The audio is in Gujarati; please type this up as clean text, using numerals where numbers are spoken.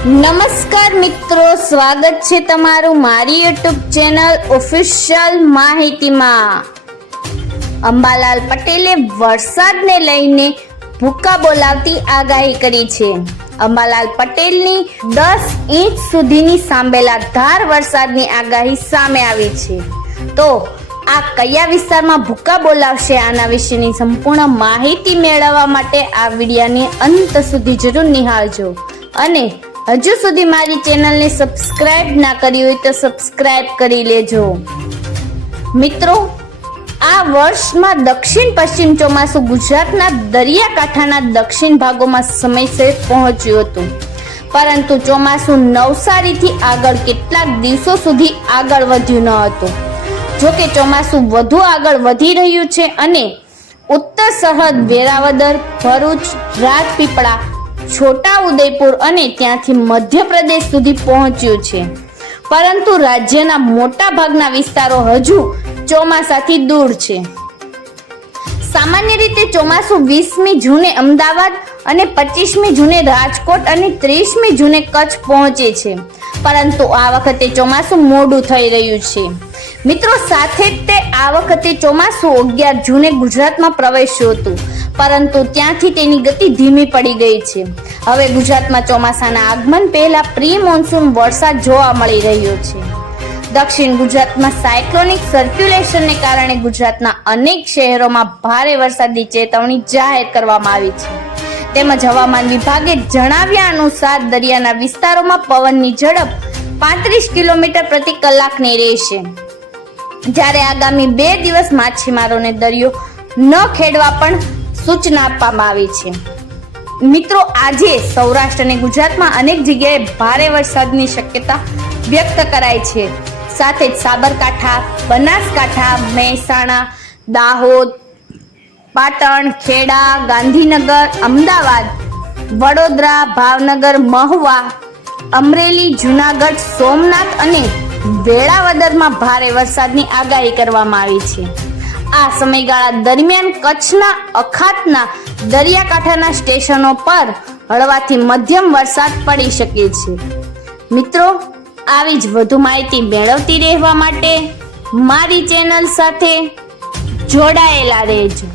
નમસ્કાર મિત્રો, સ્વાગત છે તમારું મારી યુટ્યુબ ચેનલ ઓફિશિયલ માહિતીમાં। અંબાલાલ પટેલે વરસાદને લઈને ભૂક્કા બોલાવતી આગાહી કરી છે। અંબાલાલ પટેલની 10 ઇંચ સુધીની સાંભેલાધાર વરસાદની આગાહી સામે આવી છે। તો આ કયા વિસ્તારમાં ભૂક્કા બોલાવશે, આના વિશેની સંપૂર્ણ માહિતી મેળવવા માટે આ વિડિયોને અંત સુધી જરૂર નિહાળજો અને હજુ સુધી મારી ચેનલને સબસ્ક્રાઇબ ના કરી હોય તો સબસ્ક્રાઇબ કરી લેજો। મિત્રો, આ વર્ષમાં દક્ષિણ પશ્ચિમ ચોમાસું ગુજરાતના દરિયાકાંઠાના દક્ષિણ ભાગોમાં સમયસર પહોંચ્યું હતું, પરંતુ ચોમાસું નવસારીથી આગળ કેટલાક દિવસો સુધી આગળ વધ્યું ન હતું। જોકે ચોમાસું વધુ આગળ વધી રહ્યું છે અને ઉત્તર સરહદ વેરાવદર, ભરૂચ, રાજપીપળા, છોટા ઉદેપુર અને ત્યાંથી મધ્યપ્રદેશ સુધી પહોંચ્યું છે, પરંતુ રાજ્યના મોટા ભાગના વિસ્તારો હજુ ચોમાસાથી દૂર છે। સામાન્ય રીતે ચોમાસું 20મી જૂને અમદાવાદ અને 25મી જૂને રાજકોટ અને 30મી જૂને કચ્છ પહોંચે છે, પરંતુ આ વખતે ચોમાસું મોડું થઈ રહ્યું છે। મિત્રો, સાથે જ તે આ વખતે ચોમાસું 11 જૂને ગુજરાતમાં પ્રવેશ્યું હતું, પરંતુ ત્યાંથી તેની ગતિ ધીમી પડી ગઈ છે। હવે ગુજરાતમાં ચોમાસાના આગમન પહેલા પ્રી મોન્સૂન વરસાદ જોવા મળી રહ્યો છે। દક્ષિણ ગુજરાતમાં સાયક્લોનિક સર્ક્યુલેશનને કારણે ગુજરાતના અનેક શહેરોમાં ભારે વરસાદની ચેતવણી જાહેર કરવામાં આવી છે। તેમજ હવામાન વિભાગે જણાવ્યા અનુસાર દરિયાના વિસ્તારોમાં પવનની ઝડપ 35 કિલોમીટર પ્રતિ કલાકની રહેશે, જ્યારે આગામી 2 દિવસ માછીમારોને દરિયો ન ખેડવા પણ સૂચના આપવામાં આવી છે। મિત્રો, આજે સૌરાષ્ટ્ર અને ગુજરાતમાં અનેક જગ્યાએ ભારે વરસાદની શક્યતા વ્યક્ત કરાઈ છે। સાથે જ સાબરકાંઠા, બનાસકાંઠા, મહેસાણા, દાહોદ, પાટણ, ખેડા, ગાંધીનગર, અમદાવાદ, વડોદરા, ભાવનગર, મહુવા, અમરેલી, જૂનાગઢ, સોમનાથ અને વેળાવદરમાં ભારે વરસાદની આગાહી કરવામાં આવી છે। આ સમયગાળા દરમિયાન કચ્છના અખાતના દરિયાકાંઠાના સ્ટેશનો પર હળવાથી મધ્યમ વરસાદ પડી શકે છે। મિત્રો, આવી જ વધુ માહિતી મેળવતી રહેવા માટે મારી ચેનલ સાથે જોડાયેલા રહેજો।